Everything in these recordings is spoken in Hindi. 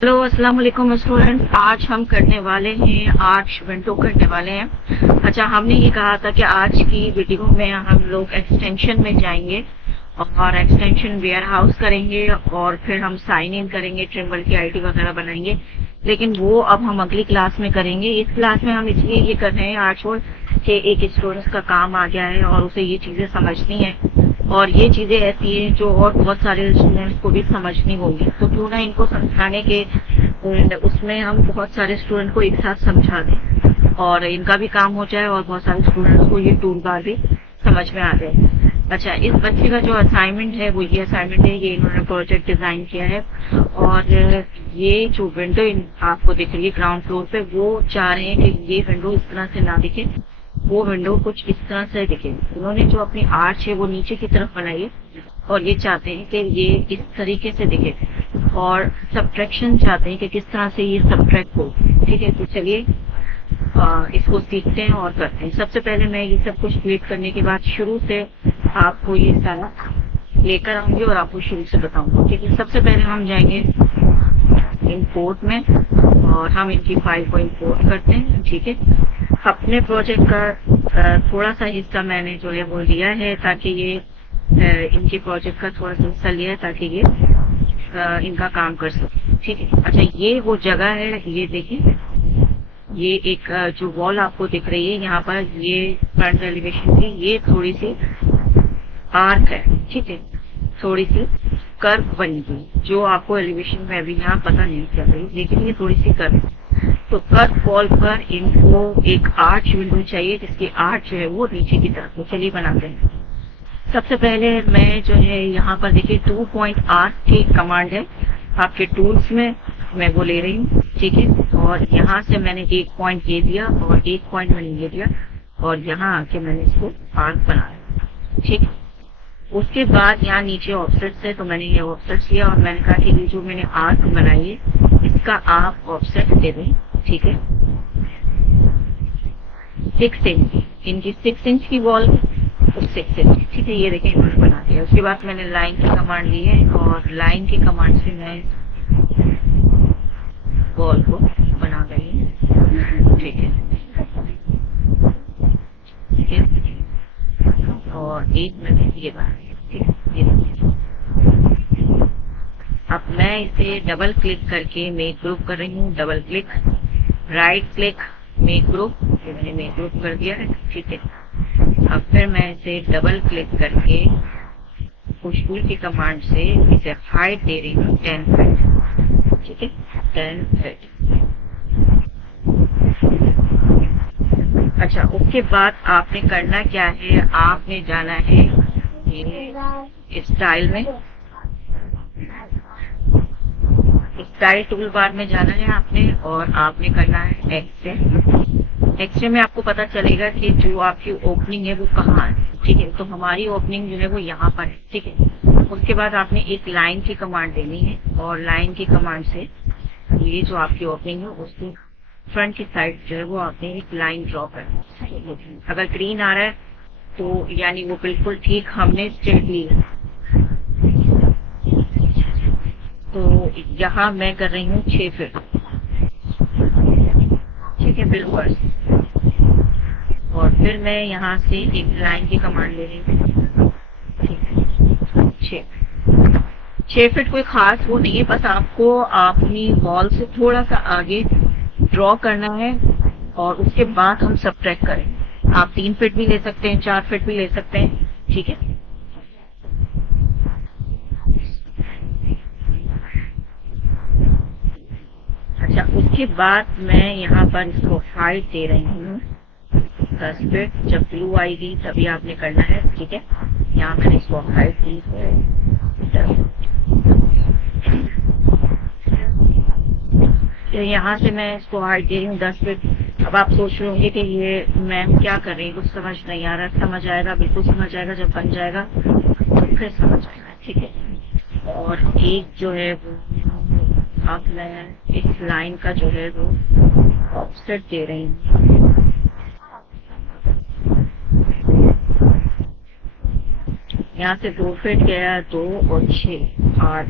हेलो अस्सलाम वालेकुम स्टूडेंट। आज हम करने वाले हैं आर्च विंडो करने वाले हैं। अच्छा, हमने ये कहा था कि आज की वीडियो में हम लोग एक्सटेंशन में जाएंगे और एक्सटेंशन वेयर हाउस करेंगे और फिर हम साइन इन करेंगे, ट्रिम्बल की आईडी वगैरह बनाएंगे। लेकिन वो अब हम अगली क्लास में करेंगे। इस क्लास में हम इसलिए ये कर रहे हैं आर्च वर्ड कि एक स्टूडेंट का काम आ गया है और उसे ये चीजें समझनी है और ये चीजें ऐसी हैं जो और बहुत सारे स्टूडेंट्स को भी समझनी होगी। तो क्यों ना इनको समझाने के उसमें हम बहुत सारे स्टूडेंट को एक साथ समझा दें और इनका भी काम हो जाए और बहुत सारे स्टूडेंट्स को ये टूल बार भी समझ में आ जाए। अच्छा, इस बच्चे का जो असाइनमेंट है वो ये असाइनमेंट है, ये इन्होंने प्रोजेक्ट डिजाइन किया है और ये जो विंडो आपको दिख रही है ग्राउंड फ्लोर पे, वो चाह रहे हैं कि ये विंडो इस तरह से ना दिखे, वो विंडो कुछ इस तरह से दिखे। उन्होंने जो अपनी आर्च है वो नीचे की तरफ बनाई है और ये चाहते हैं कि ये इस तरीके से दिखे और सब्ट्रैक्शन चाहते हैं कि किस तरह से ये सब्ट्रैक्ट हो। ठीक है, तो चलिए इसको सीखते हैं और करते हैं। सबसे पहले मैं ये सब कुछ क्रिएट करने के बाद शुरू से आपको ये सारा लेकर आऊंगी और आपको शुरू से बताऊंगी। ठीक है, सबसे पहले हम जाएंगे इंपोर्ट में और हम इनकी फाइल को इंपोर्ट करते हैं। ठीक है, अपने प्रोजेक्ट का थोड़ा सा हिस्सा मैंने जो है वो लिया है ताकि ये इनके प्रोजेक्ट का थोड़ा सा हिस्सा लिया है ताकि ये इनका काम कर सके। ठीक है, अच्छा ये वो जगह है, ये देखिए ये एक जो वॉल आपको दिख रही है यहाँ पर, ये फ्रंट एलिवेशन की ये थोड़ी सी आर्क है। ठीक है, थोड़ी सी कर्व बनी हुई जो आपको एलिवेशन में अभी यहाँ पता नहीं चल रही, लेकिन ये थोड़ी सी कर्व। तो कर्व वॉल पर इनको एक आर्च विंडो चाहिए जिसकी आर्च जो है वो नीचे की तरफ। तो चलिए बनाते हैं। सबसे पहले मैं जो है यहाँ पर देखिए 2 पॉइंट आर्क की कमांड है आपके टूल्स में, मैं वो ले रही हूँ। ठीक है, और यहाँ से मैंने एक पॉइंट ये दिया और एक पॉइंट मैंने ये दिया और यहाँ आके मैंने इसको आर्क बनाया। ठीक, उसके बाद यहाँ नीचे ऑफसेट है तो मैंने ये ऑफसेट लिया और मैंने कहा कि ये जो मैंने आर्क बनाई है इसका आप ऑफसेट दे दें। ठीक है, 6 इंच, इनकी 6 इंच की वॉल तो 6 इंच। ठीक है, ये देखें इन्होंने बना दिया। उसके बाद मैंने लाइन की कमांड ली है और लाइन की कमांड से मैं वॉल को बना रही हूँ। ठीक है, ठीक है, और एक मैंने ये बना दिया। ठीक है, ये देखिए अब मैं इसे डबल क्लिक करके मेक ग्रुप कर रही हूँ। Double click, right click, make group, मैंने मेक ग्रुप कर दिया है। ठीक है, अब फिर मैं इसे डबल क्लिक करके पुश टूल की कमांड से इसे हाइट दे रही हूँ 10 फीट। ठीक है, 10 फीट। अच्छा, उसके बाद आपने करना क्या है, आपने जाना है ये स्टाइल में, स्टाइल टूल बार में जाना है आपने और आपने करना है एक्सरे। एक्सरे में आपको पता चलेगा कि जो आपकी ओपनिंग है वो कहाँ है। ठीक है, तो हमारी ओपनिंग जो है वो यहाँ पर है। ठीक है, उसके बाद आपने एक लाइन की कमांड देनी है और लाइन की कमांड से ये जो आपकी ओपनिंग है उसकी फ्रंट की साइड जो है वो आपने एक लाइन ड्रॉ करनी है। अगर ग्रीन आ रहा है तो यानी वो बिल्कुल ठीक हमने स्ट्रेट ली है। तो यहाँ मैं कर रही हूँ 6 फीट। ठीक है, बिल्कुल। और फिर मैं यहाँ से एक लाइन की कमांड ले रही हूँ। ठीक है, 6 फीट कोई खास वो नहीं है, बस आपको अपनी वॉल से थोड़ा सा आगे ड्रॉ करना है और उसके बाद हम सब्ट्रैक्ट करेंगे। आप 3 फीट भी ले सकते हैं, 4 फीट भी ले सकते हैं। ठीक है, अच्छा उसके बाद मैं यहाँ पर इसको हाइट दे रही हूँ 10 फीट। जब ब्लू आएगी तभी आपने करना है। ठीक है, यहाँ मैंने इसको हाइट दी है 10। तो यहाँ से मैं इसको हाइट दे रही हूँ 10 फीट। अब आप सोच रहे होंगे कि ये मैम क्या कर रही है, कुछ समझ नहीं आ रहा। समझ आएगा, बिल्कुल समझ आएगा, जब बन जाएगा तो फिर समझ आएगा। ठीक है, और एक जो है वो अब मैं इस लाइन का जो है वो ऑफसेट दे रही हूँ। यहाँ से 2 फीट गया, 2 और 6 8,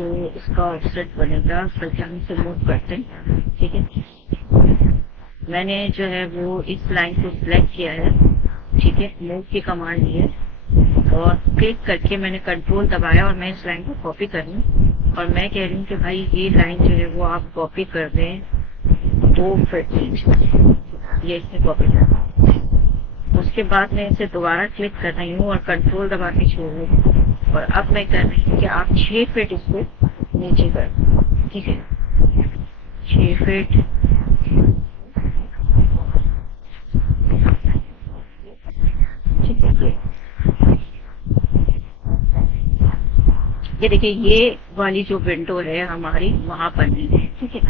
तो इसका ऑफसेट बनेगा, बल्कि हम इसे मूव करते हैं। ठीक है, मैंने जो है वो इस लाइन को सिलेक्ट किया है। ठीक है, मूव की कमांड दी है और क्लिक करके मैंने कंट्रोल दबाया और मैं इस लाइन को कॉपी कर रही हूँ। और मैं कह रही हूँ कि भाई ये लाइन जो है वो आप कॉपी कर दें 2 फीट, ये इसमें कॉपी कर दें। उसके बाद मैं इसे दोबारा क्लिक कर रही हूँ और कंट्रोल दबा के छोड़ रही हूँ। और अब मैं कर रही हूँ कि आप 6 फीट इसको नीचे कर दें। ठीक है, 6 फीट। ये देखिए, ये वाली जो विंडो है हमारी वहां बननी है। ठीक है,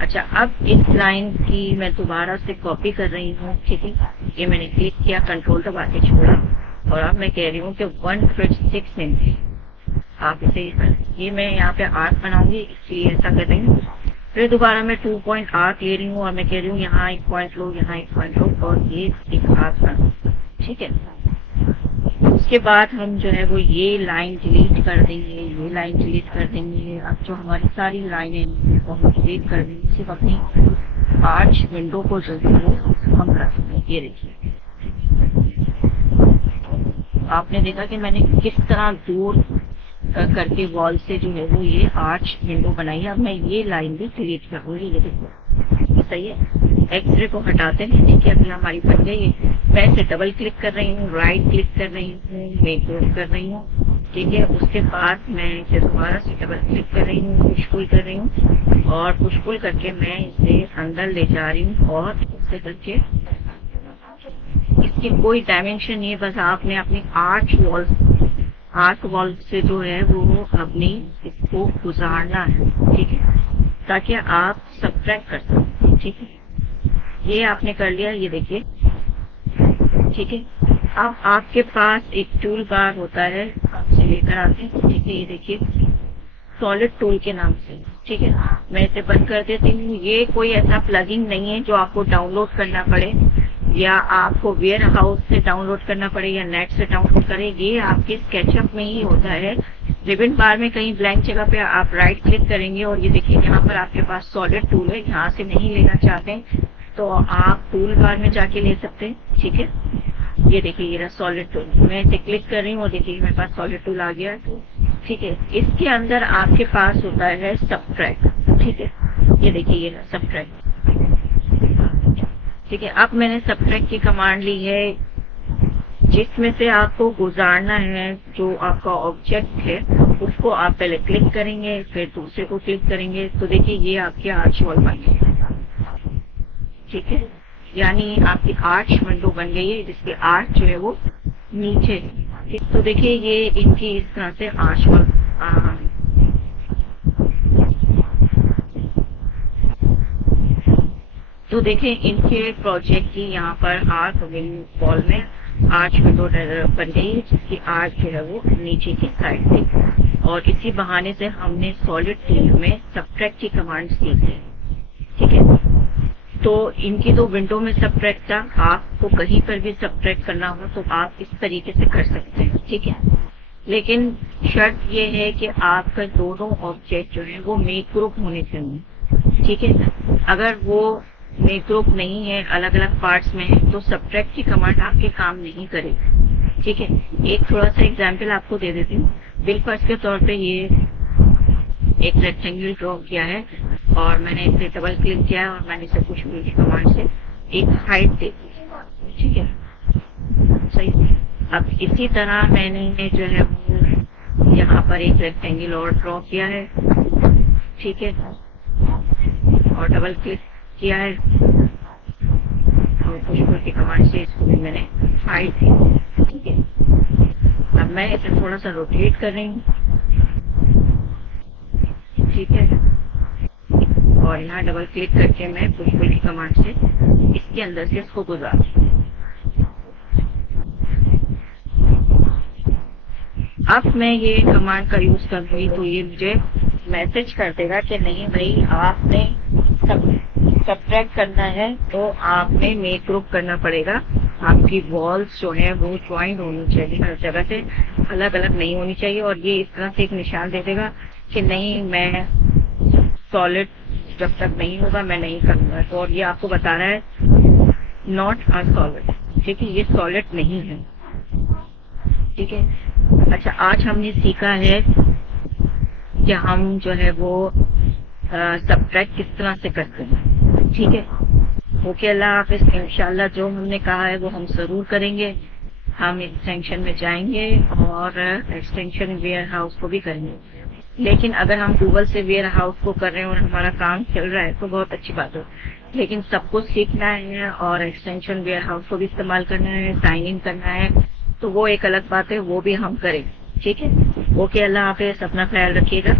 अच्छा, अब इस लाइन की मैं दोबारा से कॉपी कर रही हूँ। ठीक है, ये मैंने क्लिक किया, कंट्रोल दबा के छोड़ा और अब मैं कह रही हूँ कि 1 फीट 6 इंच आप इसे, ये मैं यहाँ पे आर्क बनाऊंगी इसलिए ऐसा कर रही हूँ। फिर दोबारा मैं 2 पॉइंट आर्क ले रही हूँ और मैं कह रही हूँ यहाँ एक पॉइंट लो, यहाँ एक पॉइंट लो और ये एक आर्क बनाओ। ठीक है, उसके बाद हम जो है वो ये लाइन डिलीट कर देंगे, ये लाइन डिलीट कर देंगे। अब जो हमारी सारी लाइनें वो हम डिलीट कर देंगे, सिर्फ अपनी आर्च विंडो को जो है वो हम रखेंगे। ये देखिए, आपने देखा कि मैंने किस तरह दूर करके वॉल से जो है वो ये आर्च विंडो बनाई है। अब मैं ये लाइन भी डिलीट कर दूंगी। ये देखो, सही है। एक्सरे को हटाते हैं। ठीक है, अभी हमारी बन गई है। मैं इसे डबल क्लिक कर रही हूँ, राइट क्लिक कर रही हूँ, मेक कर रही हूँ। ठीक है, उसके बाद मैं इसे दोबारा से डबल क्लिक कर रही हूँ, पुश पुल कर रही हूँ और पुश पुल करके मैं इसे अंदर ले जा रही हूँ और इसे करके, इसकी कोई डायमेंशन नहीं है, बस आपने अपनी आर्क वॉल से जो है वो अपनी इसको गुजारना है। ठीक है, ताकि आप सब्ट्रैक्ट कर सकें। ठीक है, ये आपने कर लिया, ये देखिए। ठीक है, अब आपके पास एक टूल बार होता है, आप इसे लेकर आते हैं। ठीक है, ये देखिए, सॉलिड टूल के नाम से। ठीक है, मैं इसे बंद कर देती हूँ। ये कोई ऐसा प्लगइन नहीं है जो आपको डाउनलोड करना पड़े या आपको वेयर हाउस से डाउनलोड करना पड़े या नेट से डाउनलोड करें। ये आपके स्केचअप में ही होता है। रिबन बार में कहीं ब्लैंक जगह पे आप राइट क्लिक करेंगे और ये देखिए यहाँ पर आपके पास सॉलिड टूल है। यहाँ से नहीं लेना चाहते तो आप टूल बार में जाके ले सकते हैं। ठीक है, ये देखिए, ये रहा सॉलिड टूल। मैं इसे क्लिक कर रही हूँ और देखिए मेरे पास सॉलिड टूल आ गया है। ठीक है, इसके अंदर आपके पास होता है सब्ट्रैक्ट। ठीक है, ये देखिए, ये रहा सब्ट्रैक्ट। ठीक है, अब मैंने सब्ट्रैक्ट की कमांड ली है, जिसमें से आपको गुजारना है जो आपका ऑब्जेक्ट है उसको आप पहले क्लिक करेंगे, फिर दूसरे को क्लिक करेंगे। तो देखिए, ये आपकी आर्च वॉल बन गई। ठीक है, यानी आपकी आर्च विंडो बन गई है जिसकी आर्च जो है वो नीचे है। तो देखिए, ये इनकी इस तरह से आर्च वॉल। तो देखिए, इनके प्रोजेक्ट की यहाँ पर आर्क वॉल में आर्च विंडो बन गई है जिसकी आर्च जो है वो नीचे की साइड थी। और इसी बहाने से हमने सॉलिड टूल में सब्ट्रैक्ट की कमांड सीख ली। ठीक है, तो इनकी तो विंडो में सब्ट्रैक्ट था, आपको कहीं पर भी सब्ट्रैक्ट करना हो तो आप इस तरीके से कर सकते हैं। ठीक है, लेकिन शर्त ये है कि आपका दोनों ऑब्जेक्ट जो है वो मेक ग्रुप होने चाहिए। ठीक है, अगर वो मेक ग्रुप नहीं है, अलग अलग पार्ट्स में है, तो सब्ट्रैक्ट की कमांड आपके काम नहीं करेगी। ठीक है, एक थोड़ा सा एग्जाम्पल आपको दे देती हूँ। बिलफर्ज के तौर पे ये एक रेक्टेंगल ड्रॉ किया है और मैंने इसे डबल क्लिक किया है और मैंने इसे पुश पुल की कमांड से एक हाइट दे दी। ठीक है, सही। अब इसी तरह मैंने जो है यहाँ पर एक रेक्टेंगल और ड्रॉ किया है। ठीक है, और डबल क्लिक किया है और पुश पुल की कमांड से इसको भी मैंने हाइट दी। ठीक है, अब मैं इसे थोड़ा सा रोटेट कर रही हूँ। ठीक है, और यहाँ डबल क्लिक करके मैं पुश पुल की कमांड से इसके अंदर से इसको गुजार। अब मैं ये कमांड का यूज करूंगी तो ये मुझे मैसेज कर देगा कि नहीं भाई, आपने सब्ट्रैक्ट करना है तो आपने मेक ग्रुप करना पड़ेगा आपकी वॉल्स जो है वो ज्वाइंट होनी चाहिए, हर जगह से अलग अलग नहीं होनी चाहिए। और ये इस तरह से एक निशान दे देगा कि नहीं, मैं सॉलिड जब तक नहीं होगा मैं नहीं करूंगा। तो और ये आपको बता रहा है नॉट अ सॉलिड, ठीक है, ये सॉलिड नहीं है, ठीक है। अच्छा, आज हमने सीखा है कि हम जो है वो सब्ट्रैक्ट किस तरह से करते हैं, ठीक है। ओके, अल्लाह हाफिज। इंशाल्लाह जो हमने कहा है वो हम जरूर करेंगे। हम एक्सटेंशन में जाएंगे और एक्सटेंशन वेयर हाउस को भी करेंगे। लेकिन अगर हम गूगल से वेयर हाउस को कर रहे हैं और हमारा काम चल रहा है तो बहुत अच्छी बात है। लेकिन सबको सीखना है और एक्सटेंशन वेयर हाउस को भी इस्तेमाल करना है, साइन इन करना है, तो वो एक अलग बात है, वो भी हम करें, ठीक है। ओके, अल्लाह हाफिज, अपना ख्याल रखिएगा।